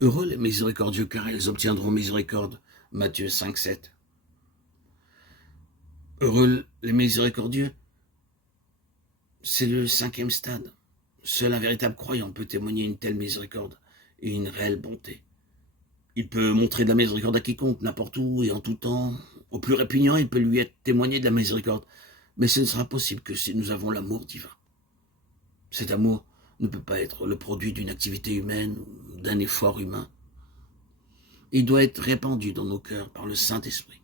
Heureux les miséricordieux, car ils obtiendront miséricorde. Matthieu 5, 7. Heureux les miséricordieux, c'est le 5e stade. Seul un véritable croyant peut témoigner une telle miséricorde et une réelle bonté. Il peut montrer de la miséricorde à quiconque, n'importe où et en tout temps. Au plus répugnant, il peut lui être témoigné de la miséricorde. Mais ce ne sera possible que si nous avons l'amour divin. Cet amour ne peut pas être le produit d'une activité humaine ou d'un effort humain. Il doit être répandu dans nos cœurs par le Saint-Esprit.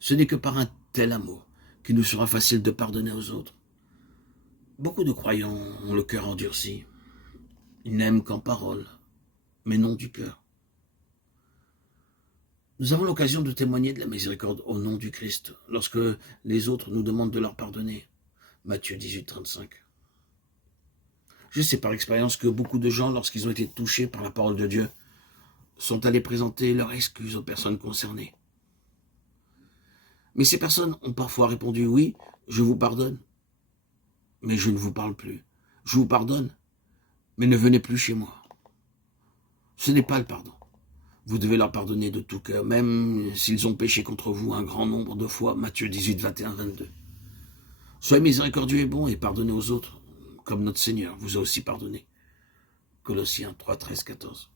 Ce n'est que par un tel amour qu'il nous sera facile de pardonner aux autres. Beaucoup de croyants ont le cœur endurci. Ils n'aiment qu'en parole, mais non du cœur. Nous avons l'occasion de témoigner de la miséricorde au nom du Christ lorsque les autres nous demandent de leur pardonner. Matthieu 18, 35. Je sais par expérience que beaucoup de gens, lorsqu'ils ont été touchés par la parole de Dieu, sont allés présenter leurs excuses aux personnes concernées. Mais ces personnes ont parfois répondu « Oui, je vous pardonne, mais je ne vous parle plus. Je vous pardonne, mais ne venez plus chez moi. » Ce n'est pas le pardon. Vous devez leur pardonner de tout cœur, même s'ils ont péché contre vous un grand nombre de fois. Matthieu 18, 21, 22. Soyez miséricordieux et bon et pardonnez aux autres, comme notre Seigneur vous a aussi pardonné. Colossiens 3, 13, 14.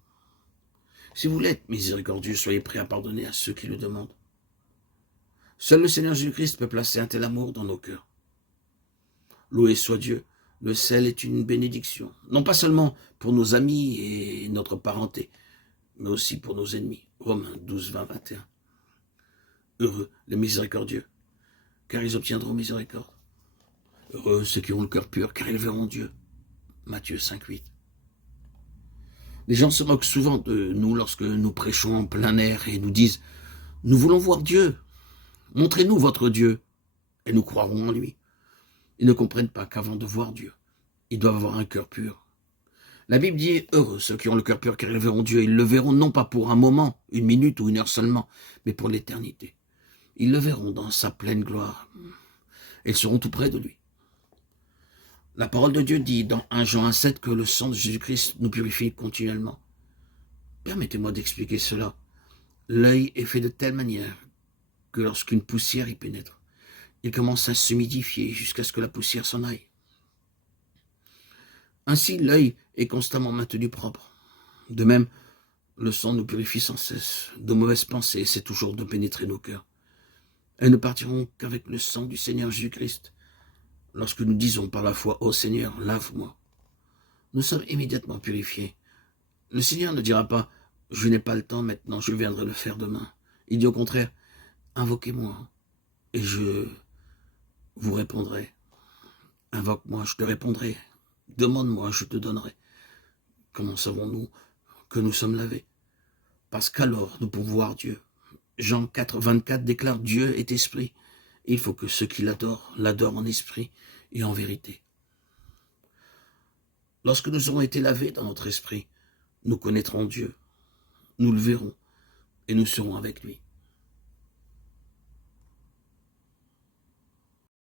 Si vous voulez être miséricordieux, soyez prêts à pardonner à ceux qui le demandent. Seul le Seigneur Jésus-Christ peut placer un tel amour dans nos cœurs. Loué soit Dieu, le sel est une bénédiction, non pas seulement pour nos amis et notre parenté, mais aussi pour nos ennemis. Romains 12, 20, 21. Heureux les miséricordieux, car ils obtiendront miséricorde. Heureux ceux qui ont le cœur pur, car ils verront Dieu. Matthieu 5, 8. Les gens se moquent souvent de nous lorsque nous prêchons en plein air et nous disent « Nous voulons voir Dieu, montrez-nous votre Dieu, et nous croirons en lui. » Ils ne comprennent pas qu'avant de voir Dieu, ils doivent avoir un cœur pur. La Bible dit « Heureux ceux qui ont le cœur pur, car ils verront Dieu. » Ils le verront non pas pour un moment, une minute ou une heure seulement, mais pour l'éternité. Ils le verront dans sa pleine gloire. Ils seront tout près de lui. La parole de Dieu dit dans 1 Jean 1,7 que le sang de Jésus-Christ nous purifie continuellement. Permettez-moi d'expliquer cela. L'œil est fait de telle manière que lorsqu'une poussière y pénètre, il commence à s'humidifier jusqu'à ce que la poussière s'en aille. Ainsi, l'œil est constamment maintenu propre. De même, le sang nous purifie sans cesse. De mauvaises pensées essaient toujours de pénétrer nos cœurs. Elles ne partiront qu'avec le sang du Seigneur Jésus-Christ. Lorsque nous disons par la foi « Ô Seigneur, lave-moi », nous sommes immédiatement purifiés. Le Seigneur ne dira pas « Je n'ai pas le temps maintenant, je viendrai le faire demain ». Il dit au contraire « Invoquez-moi et je vous répondrai. Invoque-moi, je te répondrai. Demande-moi, je te donnerai. » Comment savons-nous que nous sommes lavés? Parce qu'alors nous pouvons voir Dieu. Jean 4, 24 déclare « Dieu est esprit ». Il faut que ceux qui l'adorent en esprit et en vérité. Lorsque nous aurons été lavés dans notre esprit, nous connaîtrons Dieu, nous le verrons et nous serons avec lui.